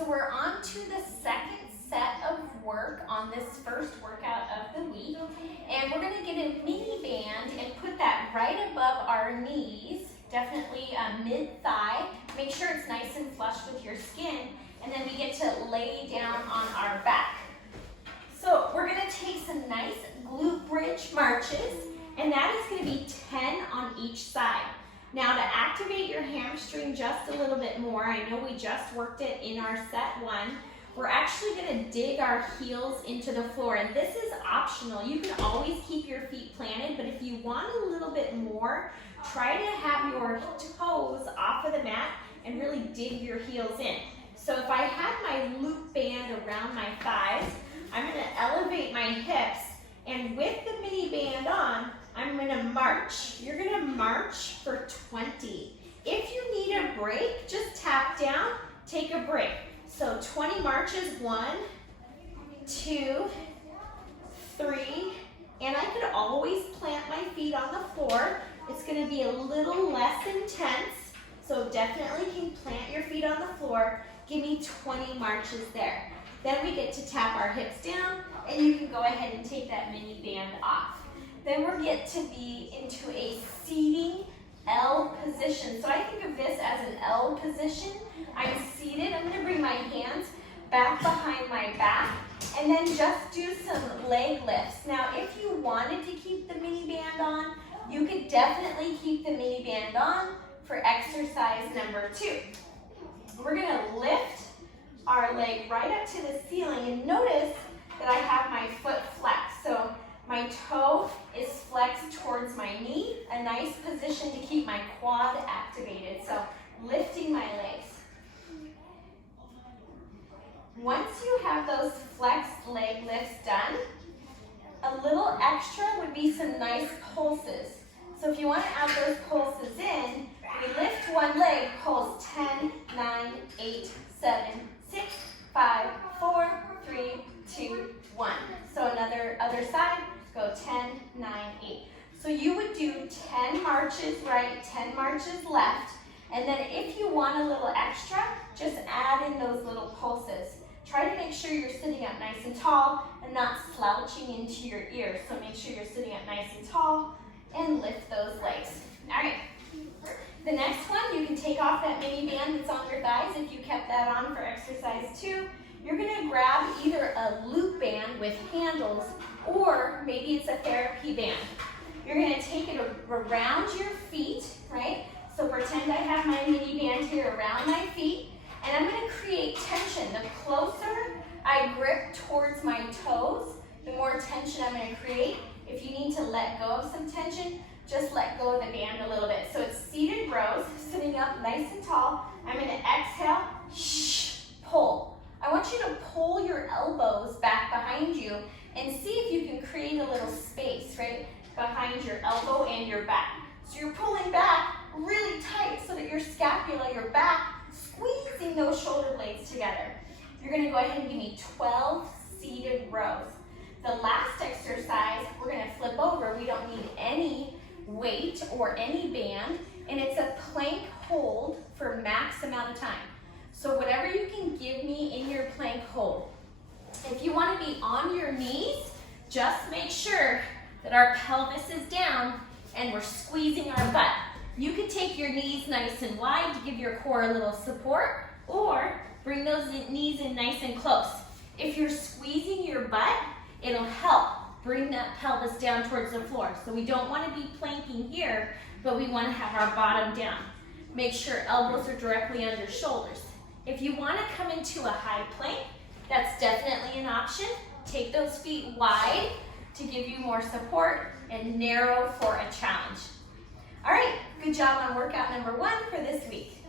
so we're on to the second set of work on this first workout of the week. And we're gonna get a mini band and put that right above our knees, definitely mid-thigh. Make sure it's nice and flush with your skin. And then we get to lay down on our back. So we're gonna take some nice glute bridge marches, and that is gonna be 10 on each side. Now to activate your hamstring just a little bit more, I know we just worked it in our set one, we're actually gonna dig our heels into the floor, and this is optional. You can always keep your feet planted, but if you want a little bit more, try to have your toes off of the mat and really dig your heels in. So if I had my loop band around my thighs, I'm gonna elevate my hips, and with the mini band on, I'm gonna march. You're gonna march for 20. If you need a break, just tap down, take a break. So 20 marches, 1, 2, 3, and I could always plant my feet on the floor. It's gonna be a little less intense, so definitely can plant your feet on the floor. Give me 20 marches there. Then we get to tap our hips down, and you can go ahead and take that mini band off. Then we'll get to be into a seating L position. So I think of this as an L position. I'm seated. I'm going to bring my hands back behind my back and then just do some leg lifts. Now, if you wanted to keep the mini band on, you could definitely keep the mini band on for exercise number 2. We're going to lift our leg right up to the ceiling, and notice that I have my foot flexed. So my toe is flexed towards my knee, a nice position to keep my quad activated. So lifting my legs. Once you have those flexed leg lifts done, a little extra would be some nice pulses. So if you want to add those pulses in, we lift one leg, pulse 10, 9, 8, 7, 6, 5, 4, 3, 2, 1. So other side, go 10, 9, 8. So you would do 10 marches right, 10 marches left, and then if you want a little extra, just add in those little pulses. Try to make sure you're sitting up nice and tall and not slouching into your ears. So make sure you're sitting up nice and tall and lift those legs. All right. The next one, you can take off that mini band that's on your thighs if you kept that on for exercise 2. You're gonna grab either a loop band with handles, or maybe it's a therapy band. You're gonna take it around your feet, right? So pretend I have my mini band here around my feet, and I'm gonna create tension. The closer I grip towards my toes, the more tension I'm gonna create. If you need to let go of some tension, just let go of the band a little bit. So it's seated rows, sitting up nice and tall. I'm gonna exhale, pull. I want you to pull your elbows back behind you and see if you can create a little space, right, behind your elbow and your back. So you're pulling back really tight so that your scapula, your back, squeezing those shoulder blades together. You're gonna go ahead and give me 12 seated rows. The last exercise, we're gonna flip over. We don't need any weight or any band, and it's a plank hold for max amount of time. So whatever you can give me in your plank hold. If you want to be on your knees, just make sure that our pelvis is down and we're squeezing our butt. You can take your knees nice and wide to give your core a little support, or bring those knees in nice and close. If you're squeezing your butt, it'll help bring that pelvis down towards the floor. So we don't want to be planking here, but we want to have our bottom down. Make sure elbows are directly under shoulders. If you want to come into a high plank, that's definitely an option. Take those feet wide to give you more support, and narrow for a challenge. All right, good job on workout number 1 for this week.